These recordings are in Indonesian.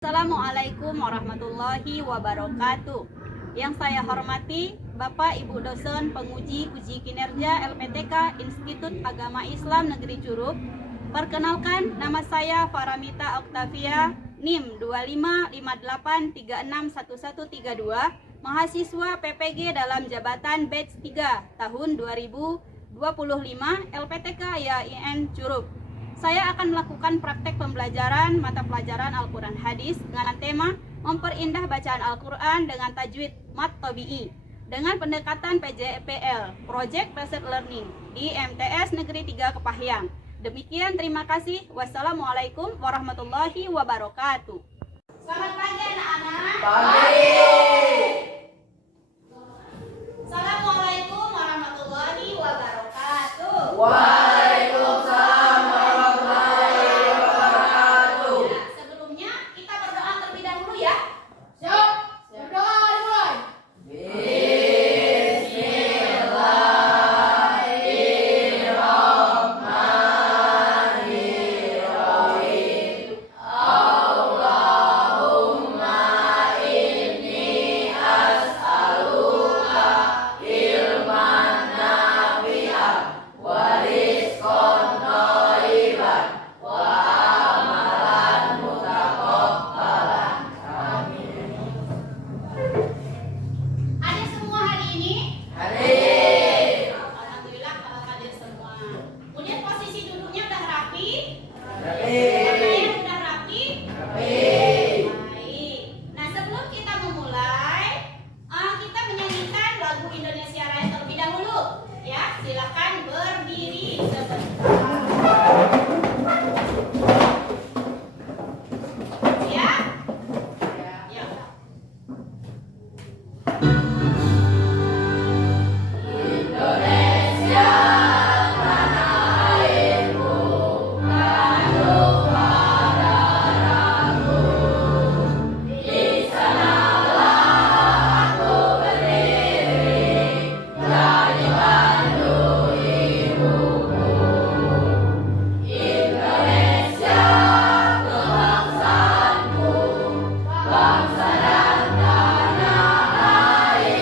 Assalamualaikum warahmatullahi wabarakatuh. Yang saya hormati Bapak Ibu dosen penguji uji kinerja LPTK Institut Agama Islam Negeri Curup. Perkenalkan, nama saya Faramita Oktavia, NIM 2558361132, mahasiswa PPG dalam jabatan batch 3 tahun 2025 LPTK YAIN Curup. Saya akan melakukan praktek pembelajaran mata pelajaran Al-Quran Hadis dengan tema memperindah bacaan Al-Quran dengan tajwid mat tabi'i dengan pendekatan PJPL Project Based Learning di MTS Negeri 3 Kepahyang. Demikian, terima kasih. Wassalamualaikum warahmatullahi wabarakatuh. Selamat pagi anak-anak. Pagi. Assalamualaikum warahmatullahi wabarakatuh. Waalaikumsalam warahmatullahi wabarakatuh. Sebelumnya kita berdoa terlebih dahulu ya. Siap. Berdoa dimulai. Bismillahirrahmanirrahim. Allahumma inni as'aluka ilman nafi'an wa rizqan thayyiban wa amalan mutaqabbalan. Amin. Hadir semua hari ini? Hadir. Alhamdulillah kalau hadir semua. Kemudian posisi duduknya udah rapi? Rapi. Pakaian udah rapi? Rapi. Baik. Nah, sebelum kita memulai, kita menyanyikan lagu Indonesia Raya terlebih dahulu. Ya, silakan berdiri sebentar. Siap? Ya. Indonesia tanah airku, kandung darahku. Di sanalah aku berdiri, jadi pandu ibuku. Indonesia kebangsaanku, bangsa dan tanah air.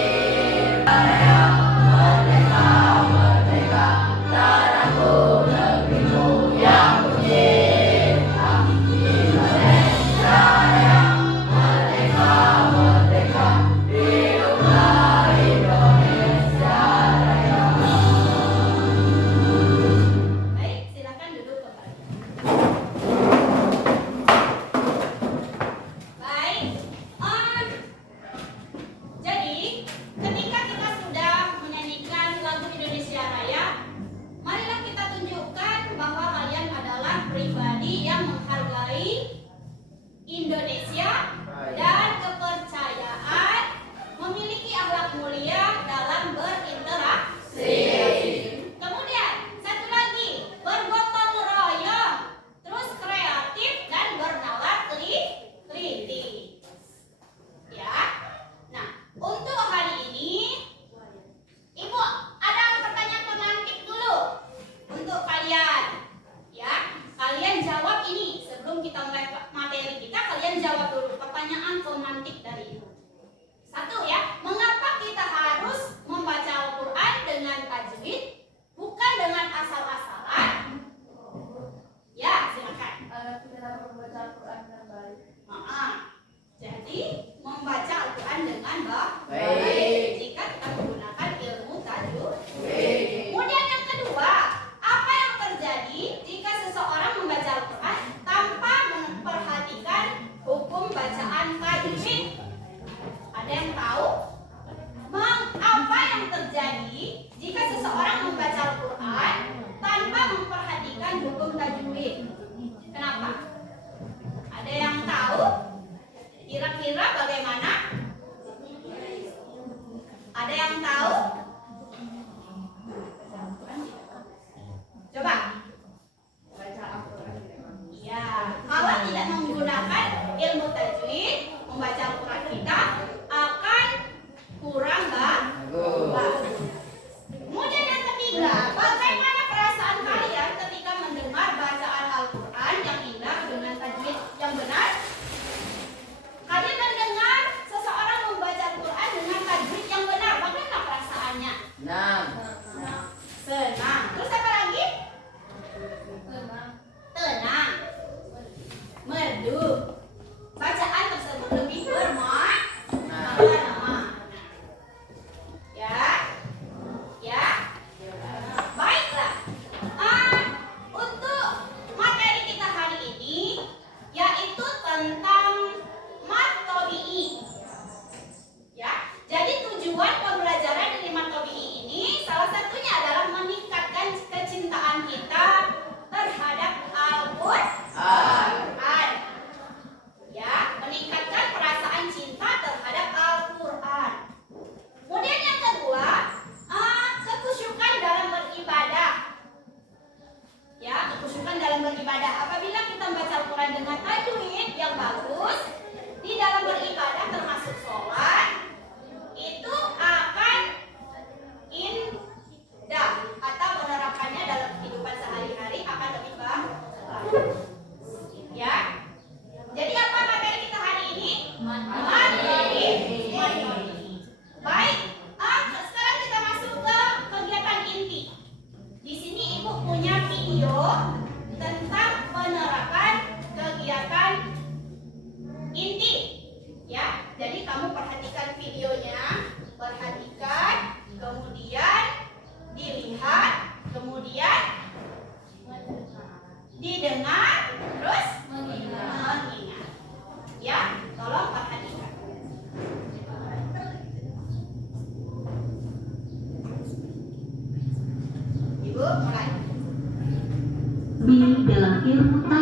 Merdeka, merdeka, tanahku negeriku yang kucinta. Indonesia yang merdeka, merdeka, hiduplah Indonesia Raya. Baik, silakan duduk kembali. Baik. Jadi, ketika kita sudah menyanyikan lagu Indonesia Raya, marilah kita tunjukkan bahwa kalian adalah pribadi yang menghargai Indonesia dan kepercayaan, memiliki akhlak mulia dalam berinteraksi. Kemudian, satu lagi, bergotong royong, terus kreatif dan bernalar kritis. Ya. Nah, untuk hari ini, Ibu ada pertanyaan pemantik dulu untuk kalian. Ya, kalian jawab ini sebelum kita mulai materi kita. Kalian jawab dulu pertanyaan pemantik dari Ibu. Satu ya, mengapa kita harus membaca Al-Quran dengan tajwid, bukan dengan asal-asalan? Ya, silakan. Kita dapat membaca Al-Quran dengan baik. Jadi membaca Al-Quran dengan Baik. baik jika kita menggunakan ilmu tajwid. Kemudian yang kedua, apa yang terjadi jika seseorang membaca Al-Quran tanpa memperhatikan hukum bacaan tajwid? Ada yang tahu? Apa yang terjadi jika seseorang membaca Al-Quran tanpa memperhatikan hukum tajwid? Kenapa? Ada yang tahu? Kira-kira bagaimana?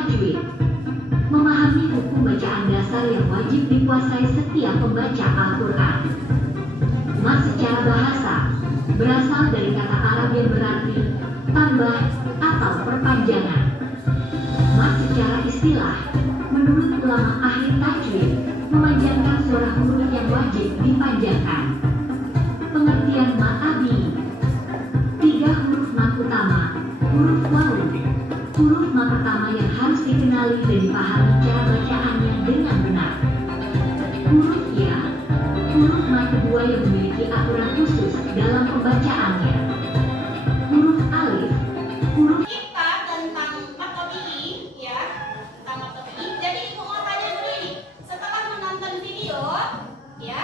tajwid. Memahami hukum bacaan dasar yang wajib dikuasai setiap pembaca Al-Quran. Mat secara bahasa berasal dari kata Arab yang berarti tambah atau perpanjangan. Mat secara istilah, menurut ulama ahli tajwid, memanjangkan suara huruf yang wajib dipanjangkan. Pengertian mat abi: 3 huruf mat utama, huruf wawu. Huruf mat pertama yang harus dikenali dan dipahami cara bacaannya dengan benar. Huruf ya, huruf mat kedua yang memiliki aturan khusus dalam pembacaannya. Huruf alif, huruf Kita tentang matobi ya, tentang matobi. Jadi ibu mau tanya dulu ini, setelah menonton video ya,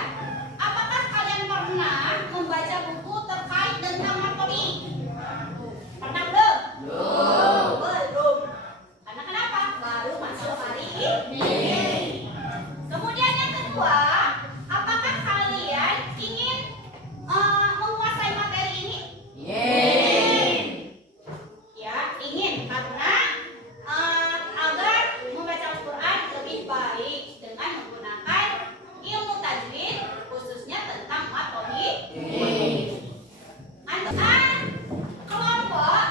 apakah kalian pernah membaca buku terkait tentang matobi? Pernah belum? Belum. Karena kenapa? Baru masuk hari ini. Kemudian yang kedua, apakah kalian ingin menguasai materi ini? Ya, ingin karena agar membaca Al-Quran lebih baik dengan menggunakan ilmu tajwid, khususnya tentang matobi. Kelompok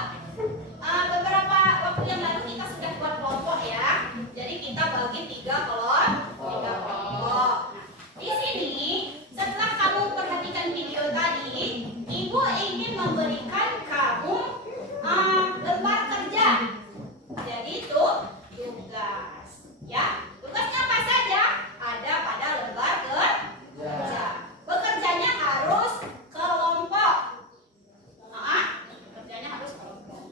beberapa waktu yang lalu kita sudah buat kelompok ya. Jadi kita bagi 3 kelompok. Nah, di sini setelah kamu perhatikan video tadi, ibu ingin memberikan kamu lembar kerja. Jadi itu tugas. Ya, tugasnya apa saja? Ada pada lembar kerja. Bekerjanya harus kelompok. Kerjanya harus kelompok.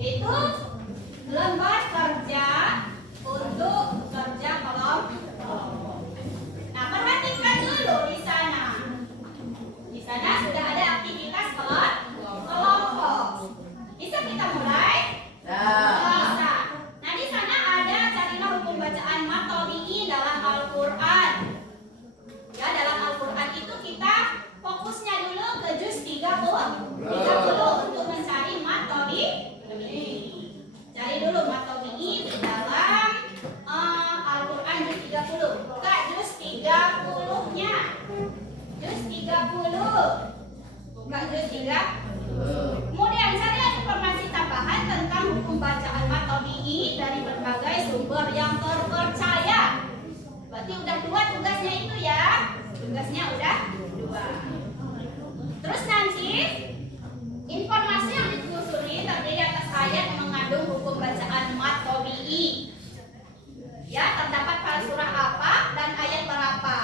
Itu lembar kerja untuk kerja kelompok. Nah, perhatikan dulu di sana. Di sana sudah ada aktivitas kelompok. Bisa kita mulai? Bisa. Nah, di sana ada carilah hukum bacaan matobi'i dalam Al-Quran. Ya, dalam Al-Quran itu kita fokusnya dulu ke juz 30 untuk mencari matobi'i. Cari dulu matobi'i di dalam Al-Quran juz 30. Buka juz 30-nya. Juz 30. Buka juz 30. Kemudian carilah informasi tambahan tentang hukum bacaan matobi'i dari berbagai sumber yang terpercaya. Berarti udah 2 tugasnya itu ya. Tugasnya udah 2. Terus nanti informasi yang ditelusuri terdiri atas ayat yang mengandung hukum bacaan matobi'i. Ya, terdapat pada surah apa dan ayat berapa.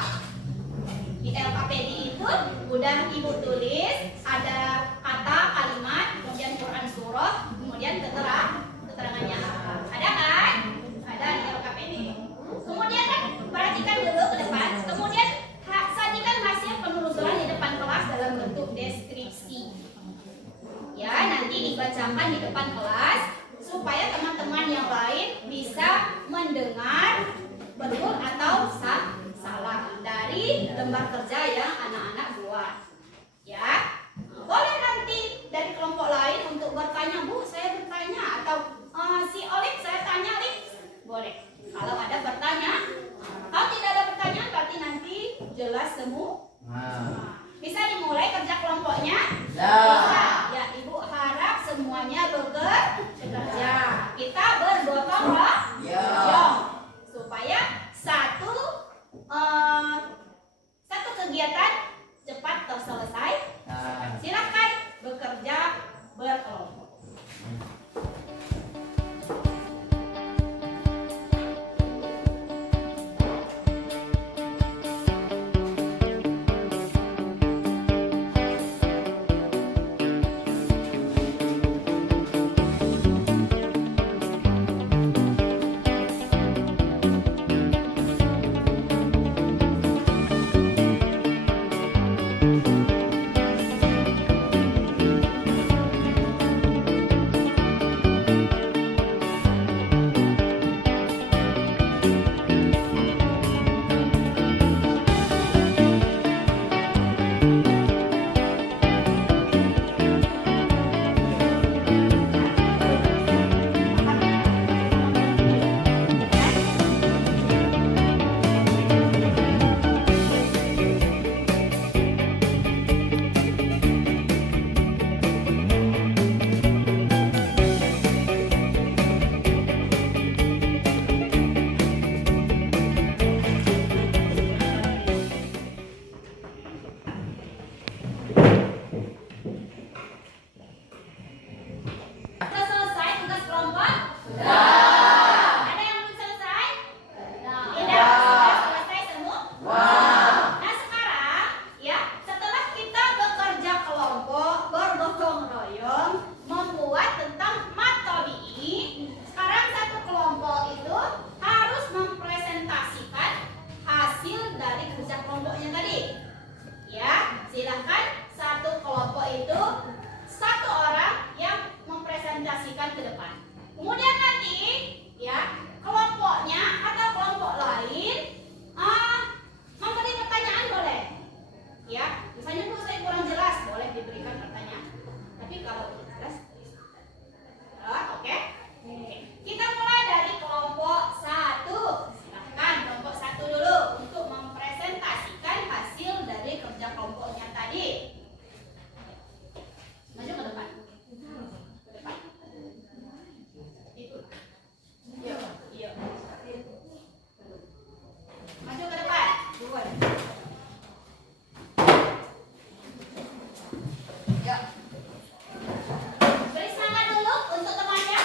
Di LKPD itu udah ibu tulis ada kata, kalimat, kemudian Quran surah, kemudian keterangannya apa. Ada kan? Ada di LKPD. Kemudian kan perhatikan dulu ke depan. Kemudian sajikan hasil penelusuran di depan kelas dalam bentuk deskripsi. Ya, nanti dibacakan di depan kelas supaya teman-teman yang lain bisa mendengar betul atau salah dari lembar kerja yang anak-anak buat. Ya, boleh nanti dari kelompok lain untuk bertanya, Bu, saya bertanya, atau si Olip saya tanya, Olip, boleh. Kalau ada bertanya, kalau tidak ada pertanyaan berarti nanti jelas semua. Bisa dimulai kerja kelompoknya? Bisa. Ya, Ibu harap semuanya bekerja. Kita bergotong royong supaya satu kegiatan Kemudian nanti ya kelompoknya atau kelompok lain memberi pertanyaan boleh. Ya, misalnya tuh saya kurang jelas boleh diberikan pertanyaan. Tapi kalau udah jelas, oke. Kita mulai dari kelompok 1. Silahkan kelompok 1 dulu untuk mempresentasikan hasil dari kerja kelompoknya tadi. Maju ke depan. Ke depan. Itu. Iya, iya. Maju ke depan. Dua. Ya. Beri semangat dulu untuk temannya.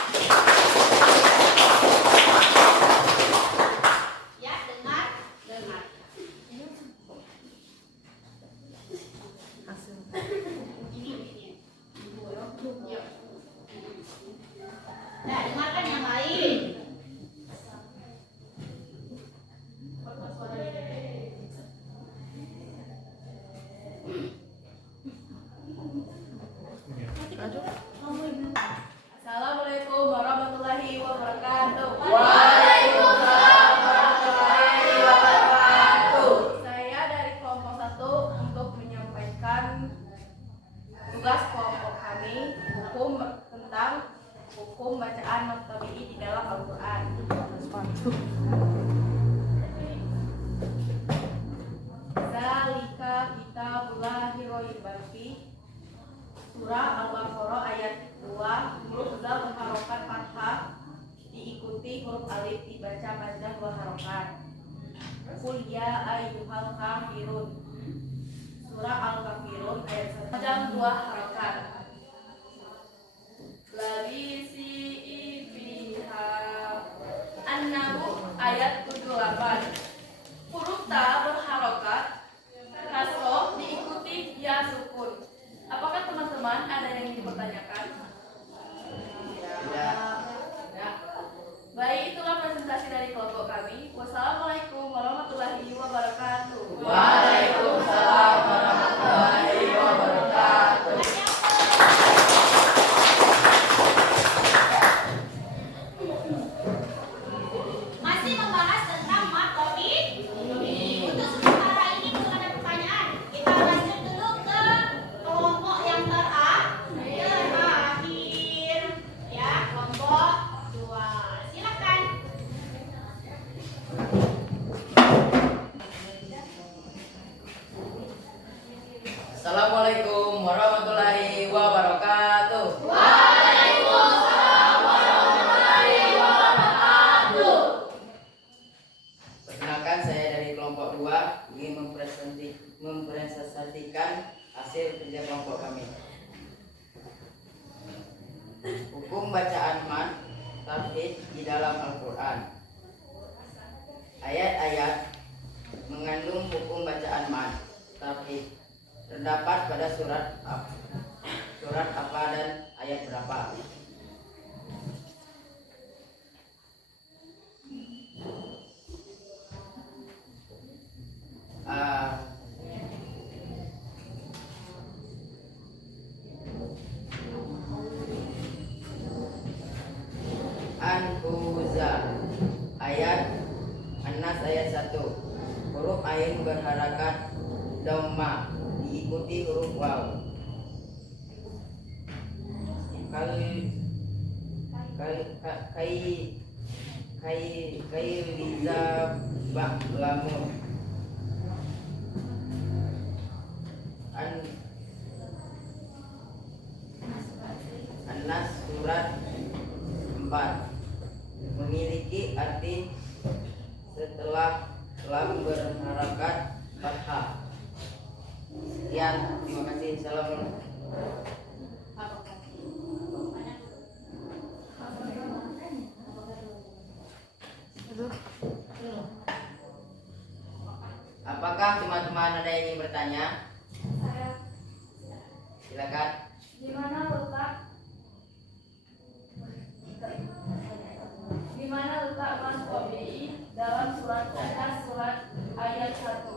Ya, dengar. Ini. Yuk. Nah, dengarkan yang lain. Assalamualaikum warahmatullahi wabarakatuh. Waalaikumsalam warahmatullahi wabarakatuh. Saya dari kelompok 1 untuk menyampaikan tugas kelompok kami tentang hukum bacaan matabi'i di dalam Al-Quran. Zalika kitabullahi raiba fihi. Surah Al-Baqarah ayat 2, huruf zal berharokat fathah diikuti huruf alif dibaca madzah 2 harokat. Qul ya ayyuhal kafirun. Surah Al-Kafirun ayat 1 madzah 2 harokat. Labisi ibiha An-Nabu ayat 78, huruf ta berharokat kasroh diikuti ya sukun. Apakah teman-teman ada yang dipertanyakan? Ya. Baik, itulah presentasi dari kelompok kami. Wassalamualaikum warahmatullahi wabarakatuh. Waalaikumsalam warahmatullahi wabarakatuh. Masih membahas tentang matematik. Untuk sementara ini belum ada pertanyaan. Kita lanjut dulu ke kelompok yang terakhir. Ya, kelompok 2. Silakan. Assalamualaikum warahmatullahi wabarakatuh. Waalaikumsalam warahmatullahi wabarakatuh. Perkenalkan, saya dari kelompok 2 ingin mempresentasikan hasil kerja kelompok kami. Hukum bacaan mat tauhid di dalam Al-Quran. Ayat-ayat mengandung hukum bacaan mat tauhid terdapat pada surat apa dan ayat berapa? An-Huza ayat An-Nas ayat 1, huruf ain berharakat dhamma diikuti huruf waw. Kai liza lamun An-Nas surat 4 memiliki arti setelah lam berharakat fathah. Sekian, terima kasih. Assalamualaikum. Apakah teman-teman ada yang ingin bertanya? Silakan. Di mana letak man tabi'i dalam surat An-Nas surat ayat 1?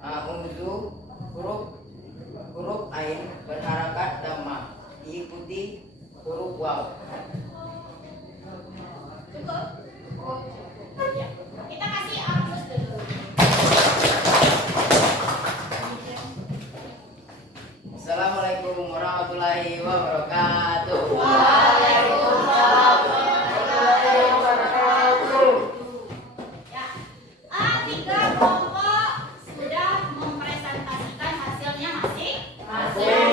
A'udzu huruf Assalamualaikum warahmatullahi wabarakatuh. Waalaikumsalam warahmatullahi wabarakatuh. Ya, tiga kelompok sudah mempresentasikan hasilnya masing-masing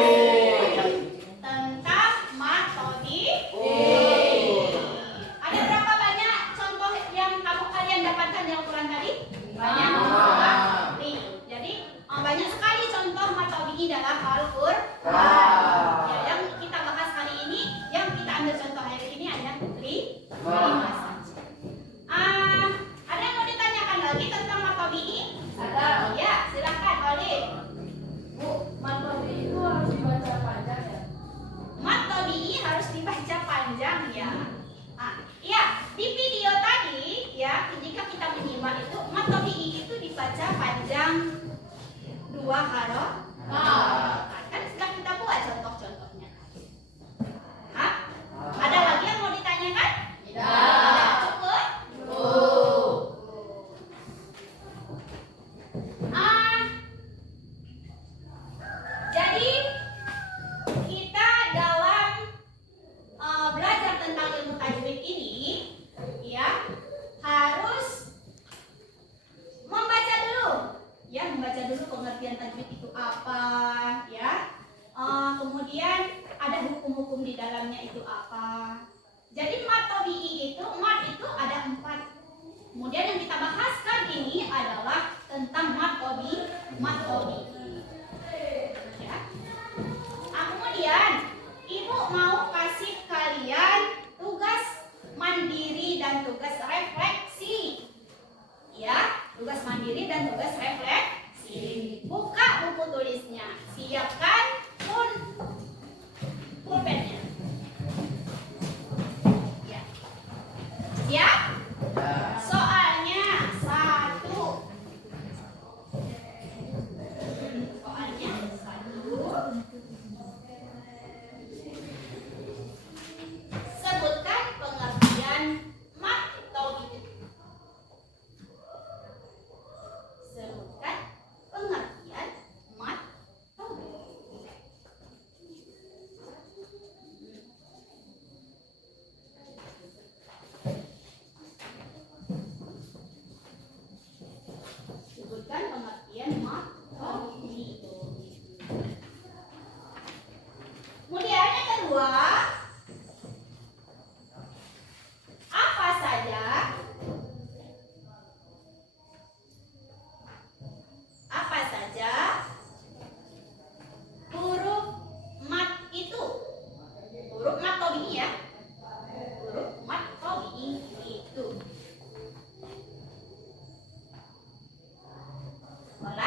tentang metode. Ada berapa banyak contoh yang kalian dapatkan di Al-Quran tadi? Banyak. Nih, jadi banyak sekali contoh metode dalam Al-Quran. Ya, yang kita bahas hari ini, yang kita ambil contoh hari ini ada 5 saja. Ada yang mau ditanyakan lagi tentang metode ini? Ada. Ya, silakan Olive. Bu, materi itu harus dibaca panjang ya? Metode ini harus dibaca panjang ya. Iya, di video tadi ya, jika kita menyimak itu metode ini itu dibaca panjang 2 huruf. Kan sudah kita buat contoh-contohnya. Ada lagi yang mau ditanyakan? Tidak. Cukup? Jadi kita dalam belajar tentang ilmu tajwid ini ya harus membaca dulu. Ya, membaca dulu pengertian tajwid itu apa ya. Kemudian ada hukum-hukum di dalamnya itu apa. Jadi metode itu ada 4. Kemudian yang kita bahaskan ini adalah tentang metode. Ya. Kemudian Ibu mau kasih kalian tugas mandiri dan tugas refleksi. Ya, tugas mandiri dan tugas refleksi. Buka buku tulisnya, siapkan pulpennya. Ya. Siap? Soalnya 1. Soalnya 1. Sebutkan pengertian metode. Sebutkan pengertian metode. Sebutkan pengertian metode. Kemudian yang kedua, apa saja huruf mat itu? Huruf mat tobi'i ya. Huruf mat tobi'i itu. 11.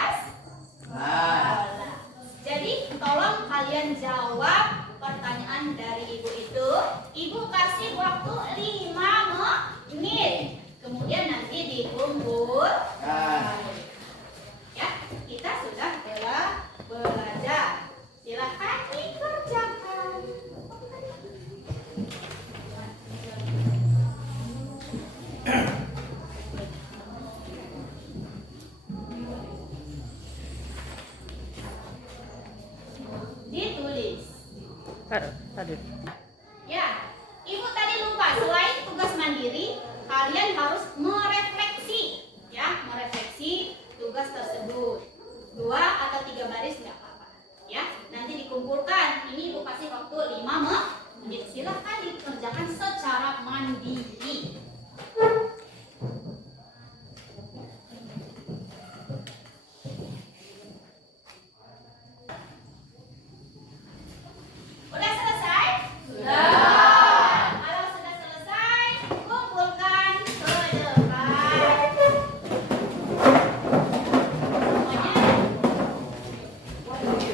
Jadi tolong kalian jawab pertanyaan dari Ibu itu. Ibu kasih waktu 5 menit. Kemudian nanti dikumpul. Ya, kita sudah belajar. Silakan dikerjakan. Ditulis. Tadi. Ya, Ibu tadi lupa, selain tugas mandiri, kalian harus merefleksi, ya, merefleksi tugas tersebut. 2 atau 3 baris nggak apa-apa, ya. Nanti dikumpulkan. Ini Ibu kasih waktu 5 menit. Silahkan dikerjakan secara mandiri. Udah selesai? Sudah. Kalau sudah selesai, kumpulkan ke depan. Semuanya.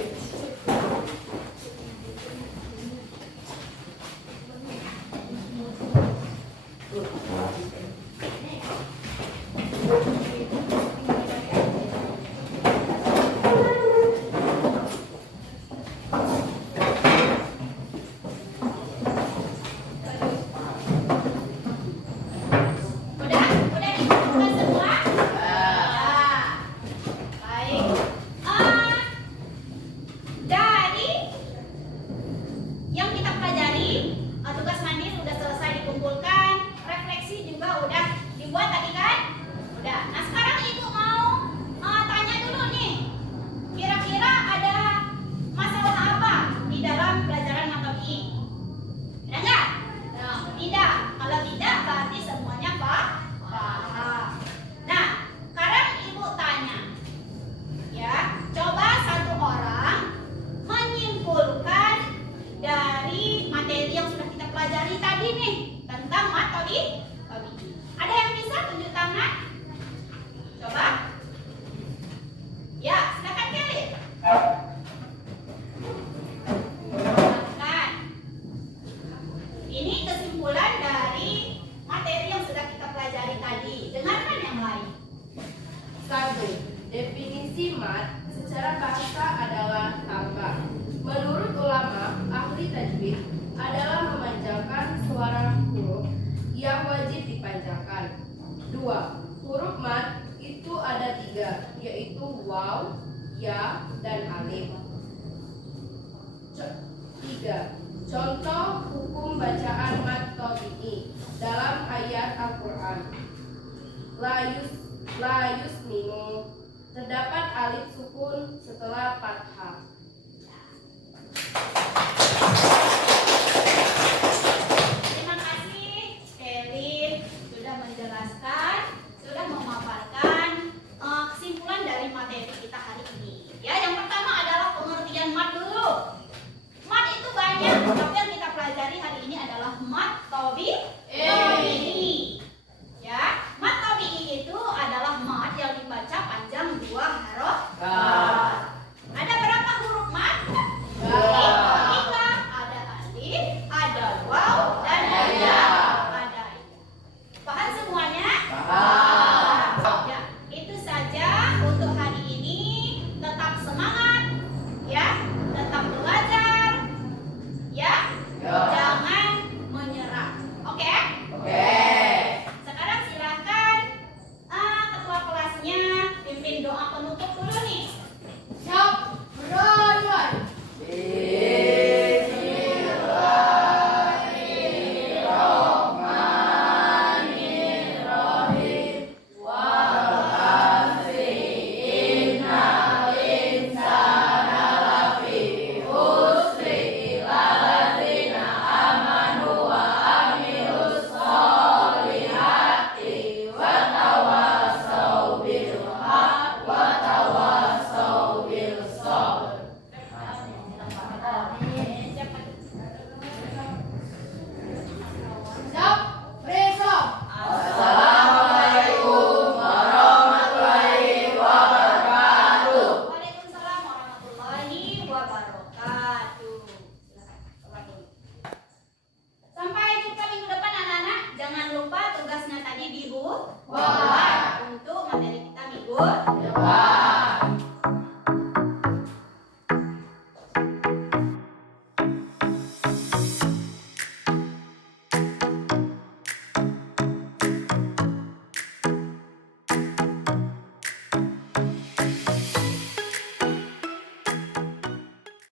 dan alif. 3. Contoh hukum bacaan mad tabi'i dalam ayat Al-Quran. La yusminu, terdapat alif sukun setelah